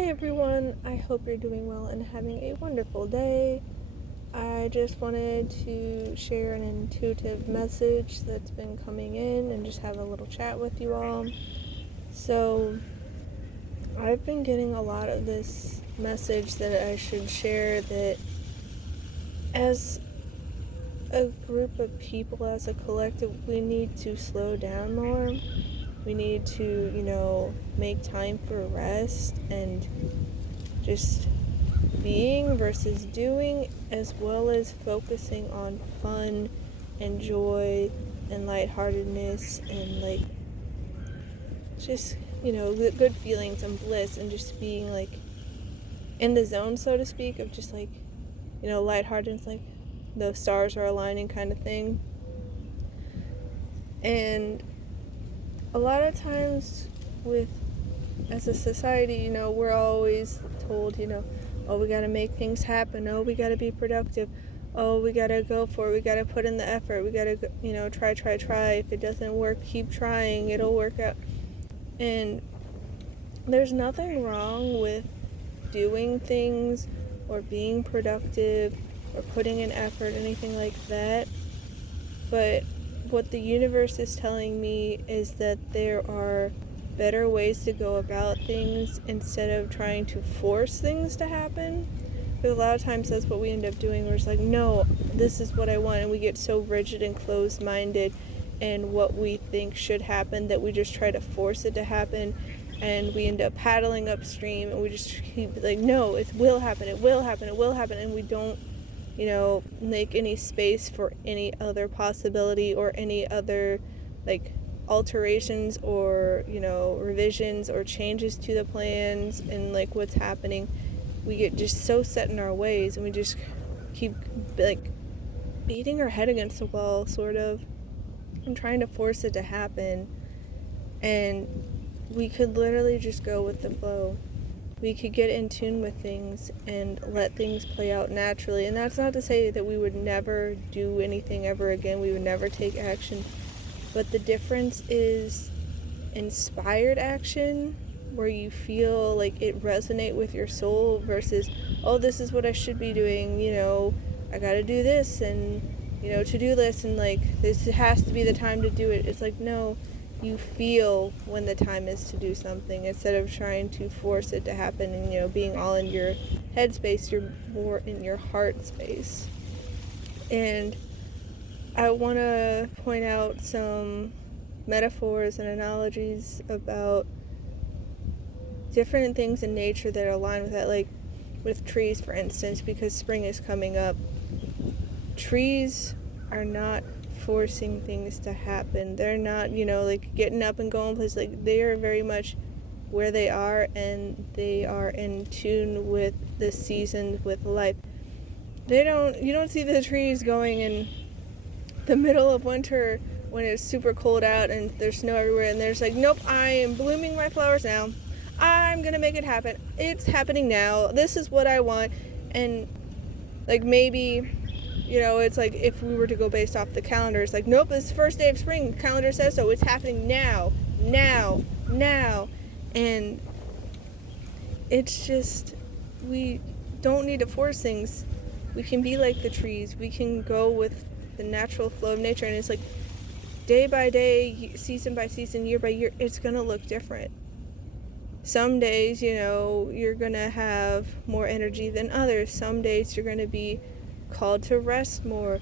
Hi everyone, I hope you're doing well and having a wonderful day. I just wanted to share an intuitive message that's been coming in and just have a little chat with you all. So, I've been getting a lot of this message that I should share that as a group of people, as a collective, we need to slow down more. We need to, make time for rest and just being versus doing, as well as focusing on fun and joy and lightheartedness and just good feelings and bliss, and just being in the zone, so to speak, of just lightheartedness, like the stars are aligning kind of thing. And a lot of times as a society, we're always told, oh, we got to make things happen. Oh, we got to be productive. Oh, we got to go for it. We got to put in the effort. We got to, try. If it doesn't work, keep trying. It'll work out. And there's nothing wrong with doing things or being productive or putting in effort, anything like that. But what the universe is telling me is that there are better ways to go about things instead of trying to force things to happen. Because a lot of times that's what we end up doing. We're just like, no, this is what I want, and we get so rigid and closed-minded in what we think should happen that we just try to force it to happen, and we end up paddling upstream, and we just keep like, no, it will happen, and we don't make any space for any other possibility or any other alterations or revisions or changes to the plans and what's happening. We get just so set in our ways, and we just keep beating our head against the wall, sort of, and trying to force it to happen. And we could literally just go with the flow. We could get in tune with things and let things play out naturally. And that's not to say that we would never do anything ever again. We would never take action. But the difference is inspired action, where you feel like it resonate with your soul, versus, oh, this is what I should be doing, I gotta do this, and, to-do list, and this has to be the time to do it. It's like, no, you feel when the time is to do something, instead of trying to force it to happen and, being all in your head space. You're more in your heart space. And I want to point out some metaphors and analogies about different things in nature that align with that, like with trees, for instance, because spring is coming up. Trees are not forcing things to happen. They're not, getting up and going places. They are very much where they are, and they are in tune with the seasons, with life. You don't see the trees going in the middle of winter when it's super cold out and there's snow everywhere, and there's nope, I am blooming my flowers now. I'm gonna make it happen. It's happening now. This is what I want. And maybe, it's if we were to go based off the calendar, it's nope, it's the first day of spring. The calendar says so. It's happening now. And it's just, we don't need to force things. We can be like the trees. We can go with the natural flow of nature, and it's day by day, season by season, year by year, it's gonna look different. Some days, you're gonna have more energy than others. Some days you're gonna be called to rest more.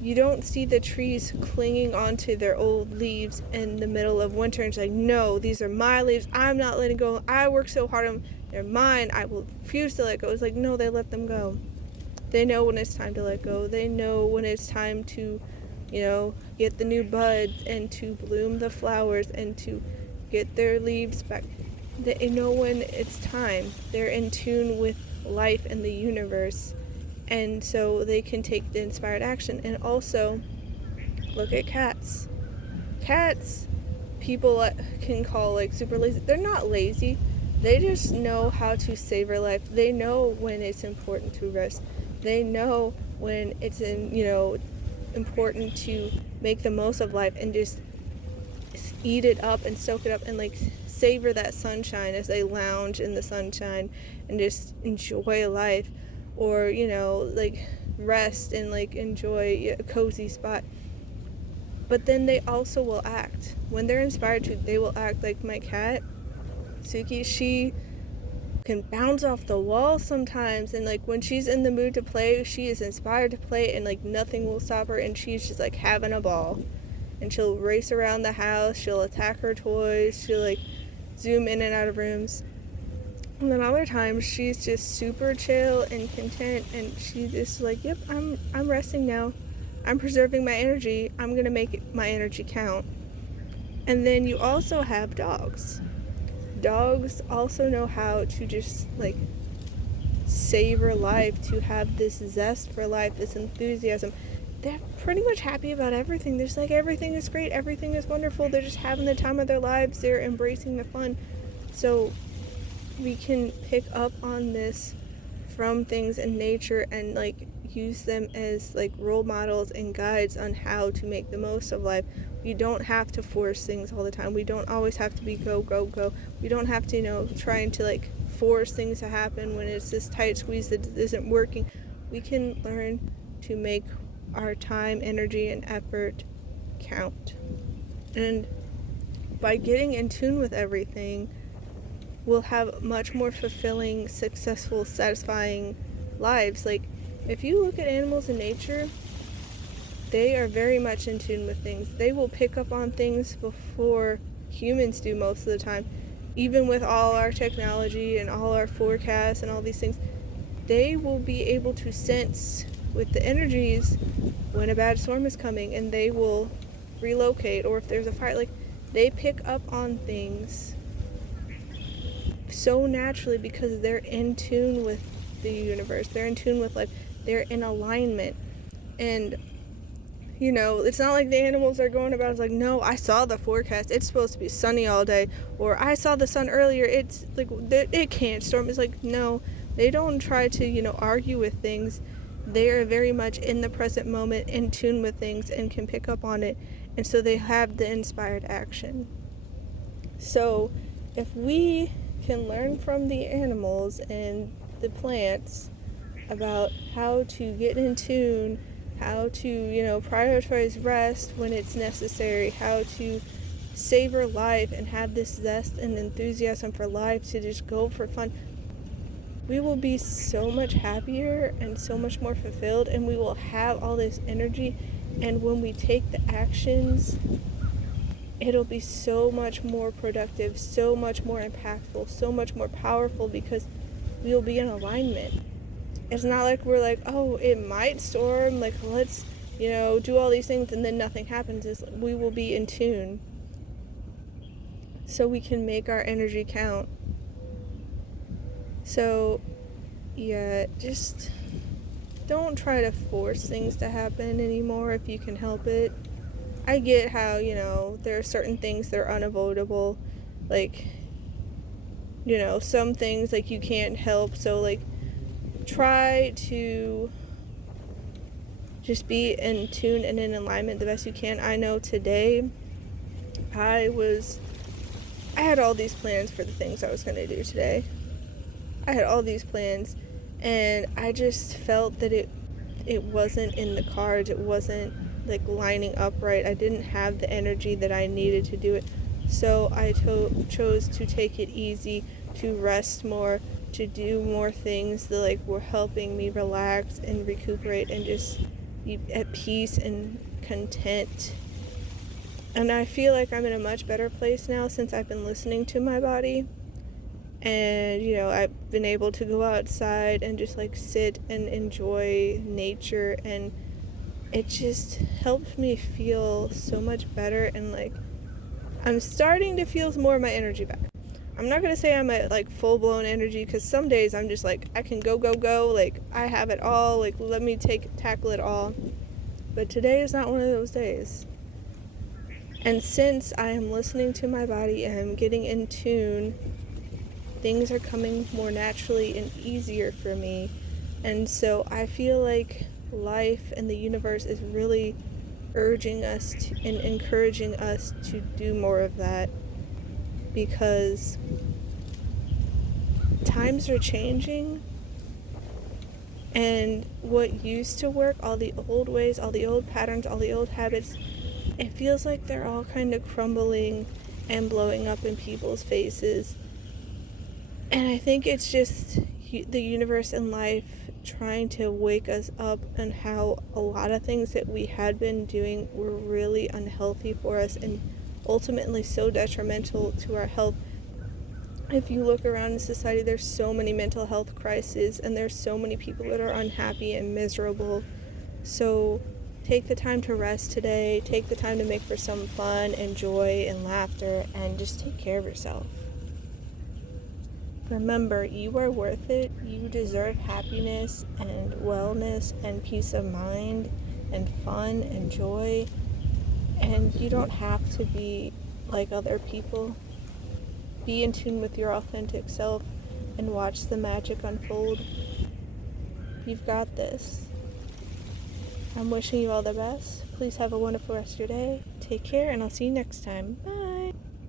You don't see the trees clinging onto their old leaves in the middle of winter and it's no, these are my leaves, I'm not letting go, I work so hard on them, they're mine, I will refuse to let go. It's no, they let them go. They know when it's time to let go. They know when it's time to, get the new buds and to bloom the flowers and to get their leaves back. They know when it's time. They're in tune with life and the universe. And so they can take the inspired action. And also, look at cats. Cats, people can call super lazy. They're not lazy. They just know how to savor life. They know when it's important to rest. They know when it's important to make the most of life and just eat it up and soak it up and savor that sunshine as they lounge in the sunshine and just enjoy life, or like rest and like enjoy a cozy spot. But then they also will act when they're inspired to. They will act. Like my cat Suki, she can bounce off the wall sometimes, and like when she's in the mood to play, she is inspired to play, and like nothing will stop her, and she's just like having a ball. And she'll race around the house, she'll attack her toys, she'll like zoom in and out of rooms. And then other times she's just super chill and content, and she's just like, yep, I'm resting now, I'm preserving my energy, I'm gonna make my energy count. And then you also have dogs. Dogs also know how to just like savor life, to have this zest for life, this enthusiasm. They're pretty much happy about everything. They're just like, everything is great, everything is wonderful. They're just having the time of their lives. They're embracing the fun. So we can pick up on this from things in nature and like use them as like role models and guides on how to make the most of life. You don't have to force things all the time. We don't always have to be go, go, go. We don't have to, trying to like force things to happen when it's this tight squeeze that isn't working. We can learn to make our time, energy, and effort count. And by getting in tune with everything, we'll have much more fulfilling, successful, satisfying lives. Like, if you look at animals in nature, they are very much in tune with things. They will pick up on things before humans do most of the time. Even with all our technology and all our forecasts and all these things, they will be able to sense with the energies when a bad storm is coming, and they will relocate. Or if there's a fire, like, they pick up on things so naturally because they're in tune with the universe. They're in tune with life. They're in alignment. And it's not like the animals are going about, it's like, no, I saw the forecast, it's supposed to be sunny all day, or I saw the sun earlier, it's like, it can't storm. It's like, no, they don't try to, argue with things. They are very much in the present moment, in tune with things, and can pick up on it, and so they have the inspired action. So if we can learn from the animals and the plants about how to get in tune, how to, prioritize rest when it's necessary, how to savor life and have this zest and enthusiasm for life to just go for fun, we will be so much happier and so much more fulfilled, and we will have all this energy. And when we take the actions, it'll be so much more productive, so much more impactful, so much more powerful, because we will be in alignment. It's not like we're like, oh, it might storm, like, let's, do all these things, and then nothing happens. We will be in tune, so we can make our energy count. So, yeah, just don't try to force things to happen anymore if you can help it. I get how, there are certain things that are unavoidable, like, some things, like, you can't help, so, like, try to just be in tune and in alignment the best you can. I know today I had all these plans for the things I was going to do today. I had all these plans, and I just felt that it wasn't in the cards. It wasn't like lining up right. I didn't have the energy that I needed to do it. So I chose to take it easy, to rest more, to do more things that like were helping me relax and recuperate and just be at peace and content. And I feel like I'm in a much better place now since I've been listening to my body. And I've been able to go outside and just like sit and enjoy nature, and it just helps me feel so much better, and like I'm starting to feel more of my energy back. I'm not going to say I'm at like full-blown energy, because some days I'm just like, I can go, like I have it all, like let me tackle it all. But today is not one of those days. And since I am listening to my body and I'm getting in tune, things are coming more naturally and easier for me. And so I feel like life and the universe is really urging us and encouraging us to do more of that. because times are changing, and what used to work, all the old ways, all the old patterns, all the old habits, it feels like they're all kind of crumbling and blowing up in people's faces. And I think it's just the universe and life trying to wake us up on how a lot of things that we had been doing were really unhealthy for us and ultimately so detrimental to our health. If you look around in society, there's so many mental health crises, and there's so many people that are unhappy and miserable. So take the time to rest today, take the time to make for some fun and joy and laughter, and just take care of yourself. Remember, you are worth it. You deserve happiness and wellness and peace of mind and fun and joy. And you don't have to be like other people. Be in tune with your authentic self and watch the magic unfold. You've got this. I'm wishing you all the best. Please have a wonderful rest of your day. Take care, and I'll see you next time. Bye.